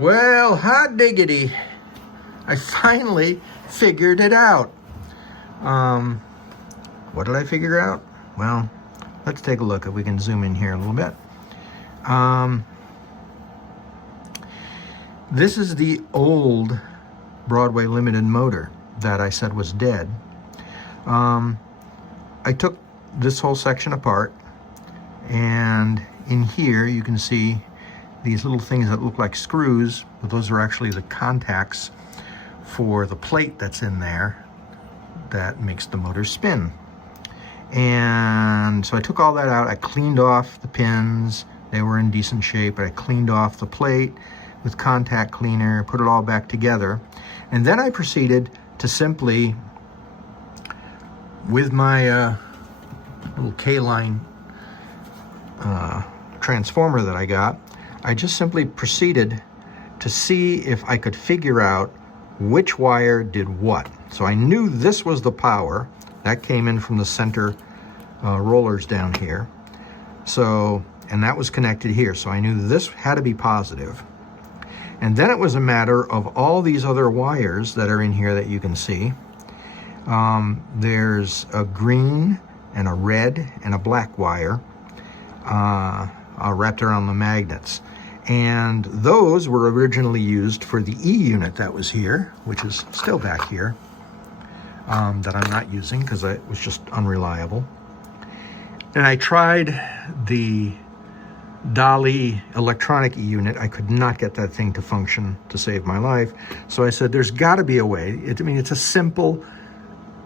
Well, hot diggity, I finally figured it out. What did I figure out? Well, let's take a look if we can zoom in here a little bit. This is the old Broadway Limited motor that I said was dead. I took this whole section apart, and in here you can see these little things that look like screws, but those are actually the contacts for the plate that's in there that makes the motor spin. And so I took all that out. I cleaned off the pins. They were in decent shape. I cleaned off the plate with contact cleaner, put it all back together. And then I proceeded to simply, with my little K-line transformer that I got, I just simply proceeded to see if I could figure out which wire did what. So I knew this was the power. That came in from the center rollers down here. So, and that was connected here. So I knew this had to be positive. And then it was a matter of all these other wires that are in here that you can see. There's a green and a red and a black wire wrapped around the magnets. And those were originally used for the E unit that was here, which is still back here, that I'm not using because it was just unreliable. And I tried the Dolly electronic E unit. I could not get that thing to function to save my life. So I said, there's got to be a way. I mean, it's a simple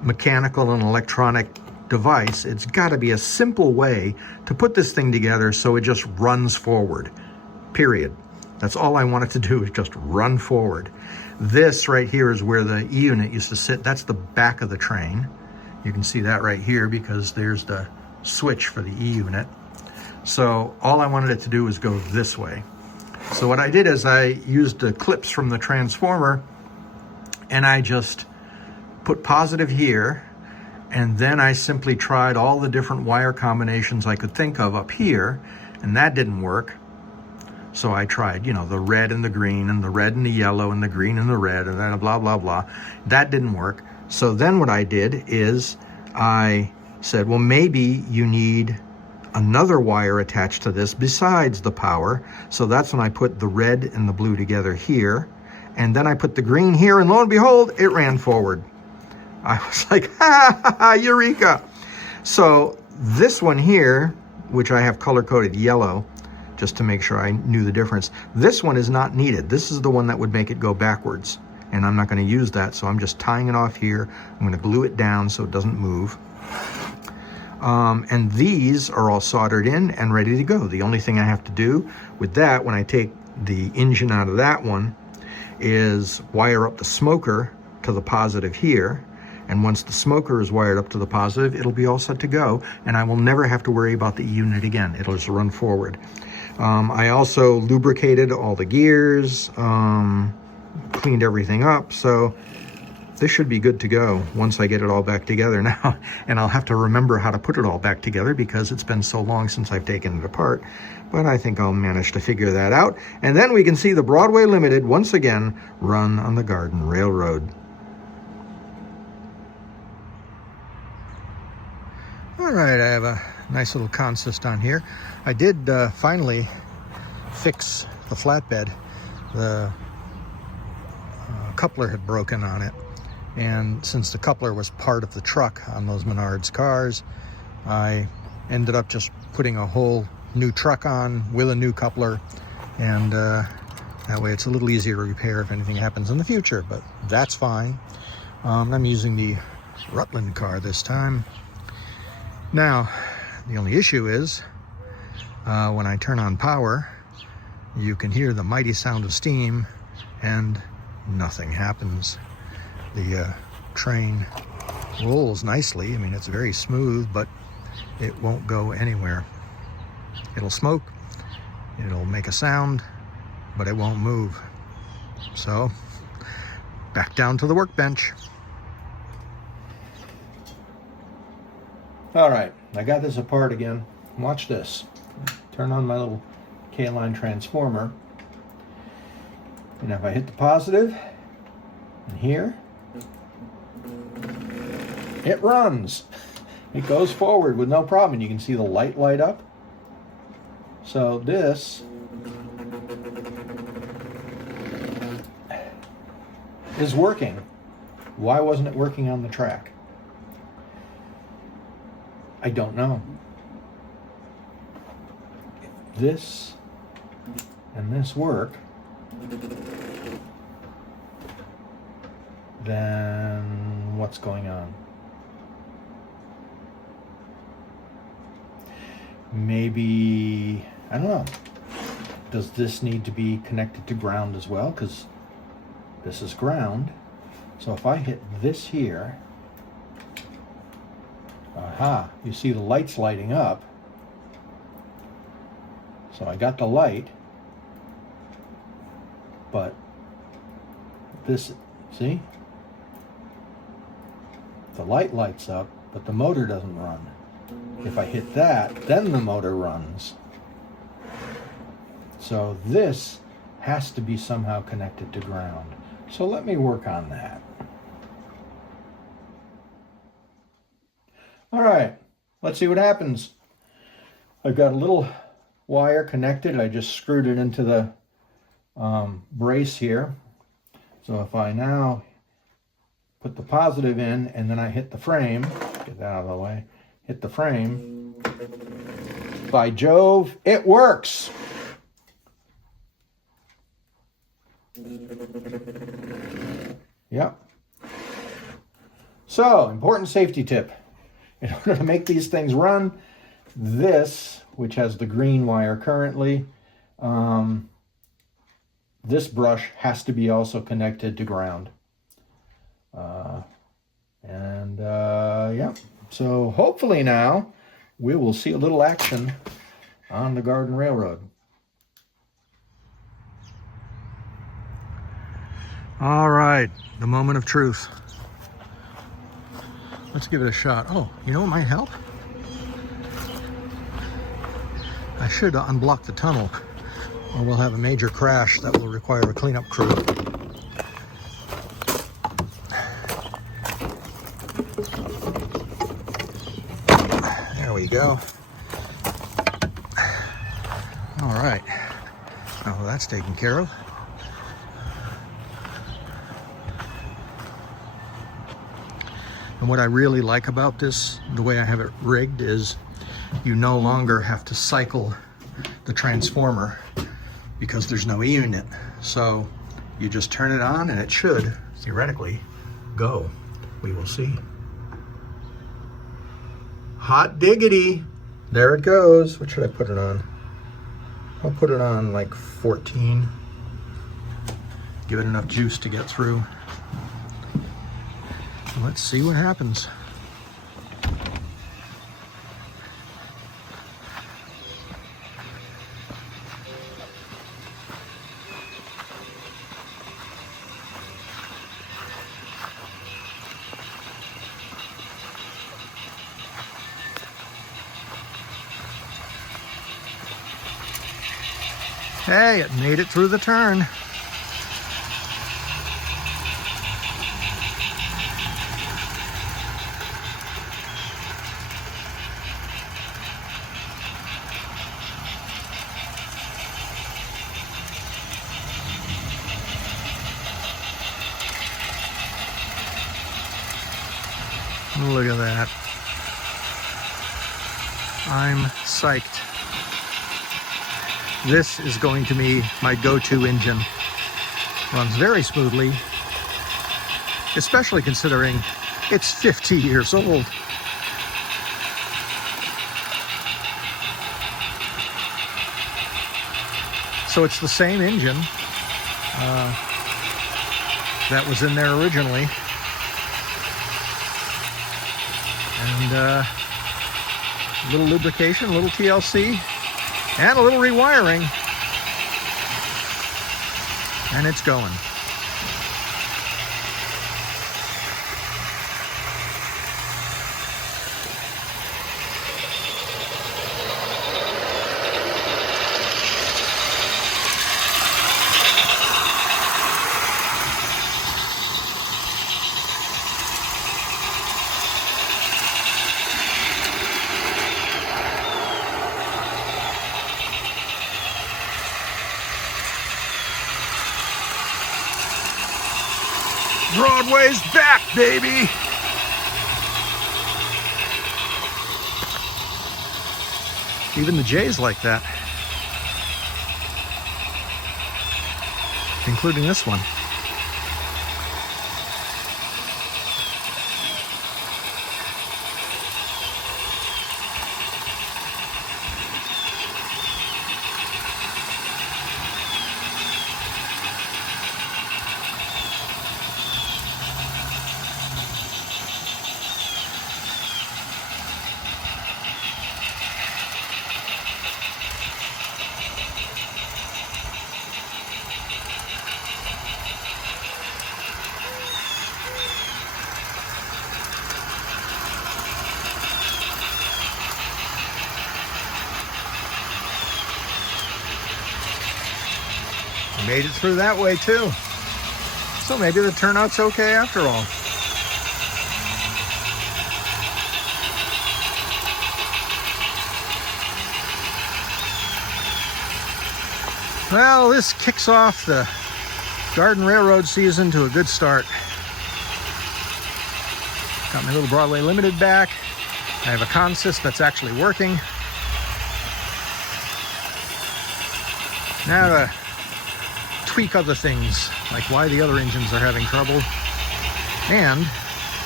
mechanical and electronic device. It's got to be a simple way to put this thing together so it just runs forward. Period. That's all I wanted to do, is just run forward. This right here is where the E unit used to sit. That's the back of the train. You can see that right here because there's the switch for the E unit. So all I wanted it to do was go this way. So what I did is I used the clips from the transformer, and I just put positive here, and then I simply tried all the different wire combinations I could think of up here, and that didn't work. So I tried, you know, the red and the green and the red and the yellow and the green and the red and then blah, blah, blah. That didn't work. So then what I did is I said, well, maybe you need another wire attached to this besides the power. So that's when I put the red and the blue together here. And then I put the green here, and lo and behold, it ran forward. I was like, ha, ha, ha, eureka. So this one here, which I have color-coded yellow, just to make sure I knew the difference. This one is not needed. This is the one that would make it go backwards. And I'm not going to use that, so I'm just tying it off here. I'm going to glue it down so it doesn't move. And these are all soldered in and ready to go. The only thing I have to do with that, when I take the engine out of that one, is wire up the smoker to the positive here. And once the smoker is wired up to the positive, it'll be all set to go. And I will never have to worry about the E unit again. It'll just run forward. I also lubricated all the gears, cleaned everything up. So this should be good to go once I get it all back together now. And I'll have to remember how to put it all back together because it's been so long since I've taken it apart. But I think I'll manage to figure that out. And then we can see the Broadway Limited once again run on the Garden Railroad. All right, I have a nice little consist on here. I did finally fix the flatbed. The coupler had broken on it. And since the coupler was part of the truck on those Menards cars, I ended up just putting a whole new truck on with a new coupler. And that way it's a little easier to repair if anything happens in the future, but that's fine. I'm using the Rutland car this time. Now, the only issue is when I turn on power, you can hear the mighty sound of steam and nothing happens. The train rolls nicely. I mean, it's very smooth, but it won't go anywhere. It'll smoke, it'll make a sound, but it won't move. So, back down to the workbench. All right, I got this apart again. Watch this. Turn on my little K-line transformer. And if I hit the positive, and here, it runs. It goes forward with no problem. And you can see the light light up. So this is working. Why wasn't it working on the track? I don't know. If this and this work, then what's going on? Maybe, I don't know. Does this need to be connected to ground as well? Because this is ground. So if I hit this here, aha, you see the light's lighting up. So I got the light, but this, see? The light lights up, but the motor doesn't run. If I hit that, then the motor runs. So this has to be somehow connected to ground. So let me work on that. All right, let's see what happens. I've got a little wire connected. I just screwed it into the brace here. So if I now put the positive in and then I hit the frame, get that out of the way, hit the frame, by Jove, it works. Yep. So, important safety tip. In order to make these things run, this, which has the green wire currently, this brush has to be also connected to ground. Yeah, so hopefully now we will see a little action on the Garden Railroad. All right, the moment of truth. Let's give it a shot. Oh, you know what might help? I should unblock the tunnel, or we'll have a major crash that will require a cleanup crew. There we go. All right. Oh, that's taken care of. And what I really like about this, the way I have it rigged, is you no longer have to cycle the transformer because there's no E unit. So you just turn it on and it should, theoretically, go. We will see. Hot diggity. There it goes. What should I put it on? I'll put it on like 14. Give it enough juice to get through. Let's see what happens. Hey, it made it through the turn. Look at that. I'm psyched. This is going to be my go-to engine. Runs very smoothly, especially considering it's 50 years old. So it's the same engine that was in there originally. And a little lubrication, a little TLC, and a little rewiring, and it's going. Broadway's back, baby! Even the Jays like that. Including this one. Made it through that way too. So maybe the turnout's okay after all. Well, this kicks off the Garden Railroad season to a good start. Got my little Broadway Limited back. I have a consist that's actually working. Now to tweak other things, like why the other engines are having trouble. And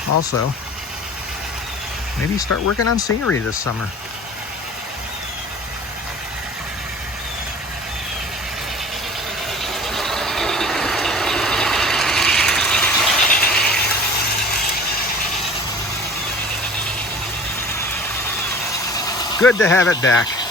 also, maybe start working on scenery this summer. Good to have it back.